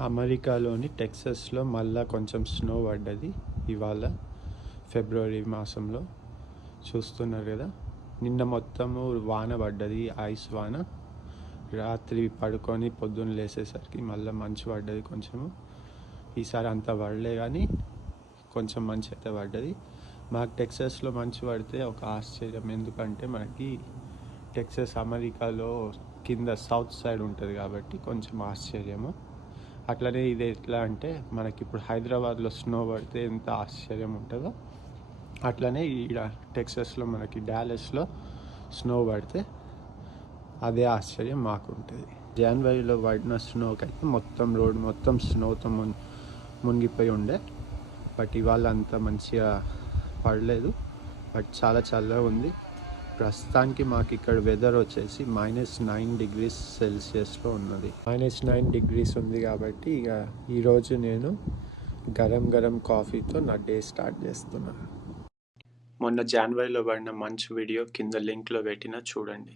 అమెరికాలోని టెక్సస్లో మళ్ళా కొంచెం స్నో పడ్డది ఇవాళ ఫిబ్రవరి మాసంలో. చూస్తున్నారు కదా, నిన్న మొత్తము వాన పడ్డది, ఐస్ వాన. రాత్రి పడుకొని పొద్దున్న లేసేసరికి మళ్ళీ మంచు పడ్డది కొంచెము. ఈసారి అంత పడలే కానీ కొంచెం మంచు అయితే పడ్డది. మాకు టెక్సస్లో మంచు పడితే ఒక ఆశ్చర్యం, ఎందుకంటే మనకి టెక్సస్ అమెరికాలో కింద సౌత్ సైడ్ ఉంటుంది కాబట్టి కొంచెం ఆశ్చర్యము. అట్లనే ఇది ఎట్లా అంటే మనకి ఇప్పుడు హైదరాబాద్లో స్నో పడితే ఎంత ఆశ్చర్యం ఉంటుందో, అట్లనే ఈడ టెక్సస్లో మనకి డాలస్లో స్నో పడితే అదే ఆశ్చర్యం మాకు ఉంటుంది. జనవరిలో పడిన స్నోకి అయితే మొత్తం రోడ్ మొత్తం స్నోతో మునిగిపోయి ఉండే. బట్ ఇవాళ అంత మంచిగా పడలేదు, బట్ చాలా చల్లగా ఉంది. ప్రస్తుతానికి మాకు ఇక్కడ వెదర్ వచ్చేసి -9 degrees Celsiusలో ఉన్నది. -9 degrees ఉంది కాబట్టి ఇక ఈరోజు నేను గరం గరం కాఫీతో నా డే స్టార్ట్ చేస్తున్నా. మొన్న జనవరిలో పడిన మంచు వీడియో కింద లింక్లో పెట్టినా చూడండి.